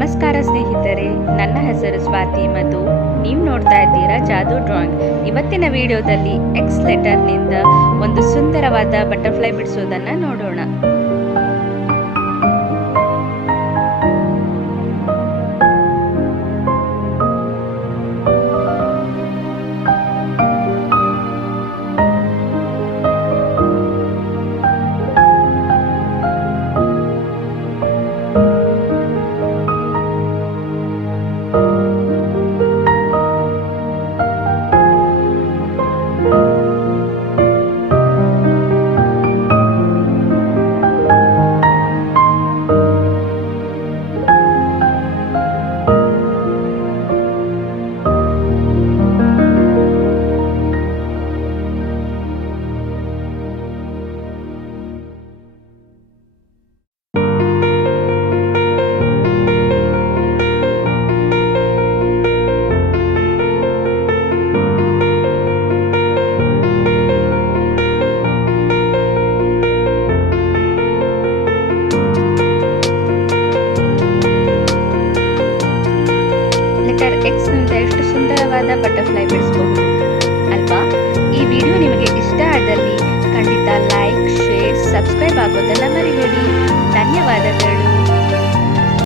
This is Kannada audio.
ನಮಸ್ಕಾರ ಸ್ನೇಹಿತರೆ, ನನ್ನ ಹೆಸರು ಸ್ವಾತಿ ಮತ್ತು ನೀವು ನೋಡ್ತಾ ಇದ್ದೀರಾ ಜಾದೂ ಡ್ರಾಯಿಂಗ್. ಇವತ್ತಿನ ವಿಡಿಯೋದಲ್ಲಿ ಎಕ್ಸ್ ಲೆಟರ್ನಿಂದ ಒಂದು ಸುಂದರವಾದ ಬಟರ್ಫ್ಲೈ ಬಿಡಿಸೋದನ್ನು ನೋಡೋಣ. ಎಕ್ಸ್ ನಿಂದ ಎಷ್ಟು ಸುಂದರವಾದ ಬಟರ್ಫ್ಲೈ ಬಿಡಿಸಬಹುದು ಅಲ್ವಾ? ಈ ವಿಡಿಯೋ ನಿಮಗೆ ಇಷ್ಟ ಆದಲ್ಲಿ ಖಂಡಿತ ಲೈಕ್, ಶೇರ್, ಸಬ್ಸ್ಕ್ರೈಬ್ ಆಗೋದನ್ನ ಮರಿಬೇಡಿ. ಧನ್ಯವಾದಗಳು.